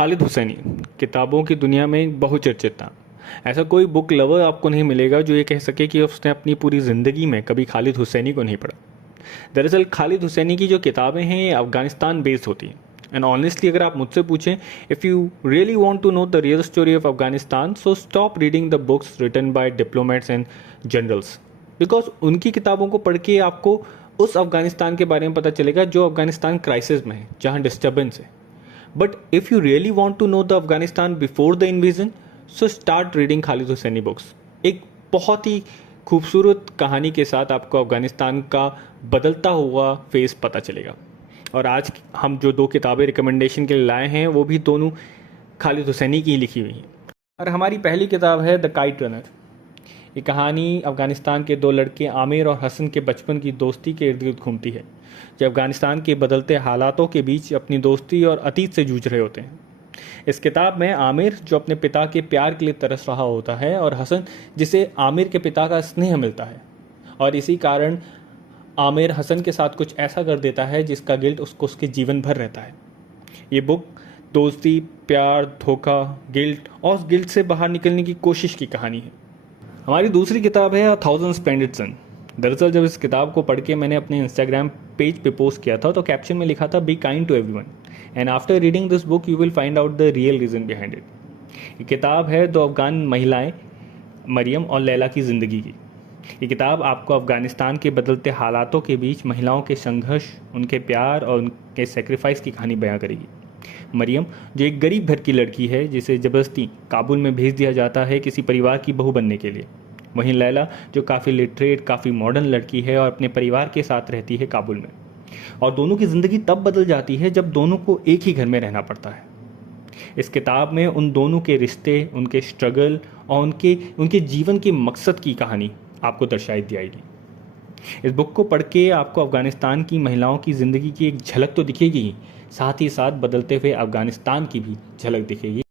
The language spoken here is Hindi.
खालिद हुसैनी किताबों की दुनिया में बहुचर्चित था। ऐसा कोई बुक लवर आपको नहीं मिलेगा जो ये कह सके कि उसने अपनी पूरी ज़िंदगी में कभी खालिद हुसैनी को नहीं पढ़ा। दरअसल खालिद हुसैनी की जो किताबें हैं ये अफ़गानिस्तान बेस्ड होती हैं। एंड ऑनेस्टली अगर आप मुझसे पूछें, if you really want to know the real story of Afghanistan, so stop reading the books written by diplomats and generals, because उनकी किताबों को पढ़ के आपको उस अफगानिस्तान के बारे में पता चलेगा जो अफगानिस्तान क्राइसिस में है, जहाँ डिस्टर्बेंस है। But if you really want to know the Afghanistan before the invasion, so start reading Khaled Hosseini books. एक बहुत ही खूबसूरत कहानी के साथ आपको अफगानिस्तान का बदलता हुआ फेस पता चलेगा। और आज हम जो दो किताबें रिकमेंडेशन के लिए लाए हैं वो भी दोनों खालिद हुसैनी की ही लिखी हुई हैं। और हमारी पहली किताब है द काइट रनर। ये कहानी अफ़गानिस्तान के दो लड़के आमिर और हसन के बचपन की दोस्ती के इर्द गिर्द घूमती है, जो अफ़गानिस्तान के बदलते हालातों के बीच अपनी दोस्ती और अतीत से जूझ रहे होते हैं। इस किताब में आमिर जो अपने पिता के प्यार के लिए तरस रहा होता है, और हसन जिसे आमिर के पिता का स्नेह मिलता है, और इसी कारण आमिर हसन के साथ कुछ ऐसा कर देता है जिसका गिल्ट उसको उसके जीवन भर रहता है। ये बुक दोस्ती, प्यार, धोखा, गिल्ट और उस गिल्ट से बाहर निकलने की कोशिश की कहानी है। हमारी दूसरी किताब है अ थाउजेंड स्प्लेंडेड सन। दरअसल जब इस किताब को पढ़ के मैंने अपने इंस्टाग्राम पेज पे पोस्ट किया था तो कैप्शन में लिखा था, be kind to everyone and after reading this book you will find out the real reason behind it. ये किताब है दो अफ़गान महिलाएं मरियम और लैला की ज़िंदगी की। ये किताब आपको अफ़गानिस्तान के बदलते हालातों के बीच महिलाओं के संघर्ष, उनके प्यार और उनके सेक्रीफाइस की कहानी बयां करेगी। मरियम जो एक गरीब घर की लड़की है जिसे ज़बरदस्ती काबुल में भेज दिया जाता है किसी परिवार की बहू बनने के लिए। वहीं लैला जो काफ़ी लिटरेट, काफ़ी मॉडर्न लड़की है और अपने परिवार के साथ रहती है काबुल में। और दोनों की ज़िंदगी तब बदल जाती है जब दोनों को एक ही घर में रहना पड़ता है। इस किताब में उन दोनों के रिश्ते, उनके स्ट्रगल और उनके जीवन के मकसद की कहानी आपको दर्शाई दी जाएगी। इस बुक को पढ़ के आपको अफ़गानिस्तान की महिलाओं की ज़िंदगी की एक झलक तो दिखेगी ही, साथ ही साथ बदलते हुए अफ़गानिस्तान की भी झलक दिखेगी।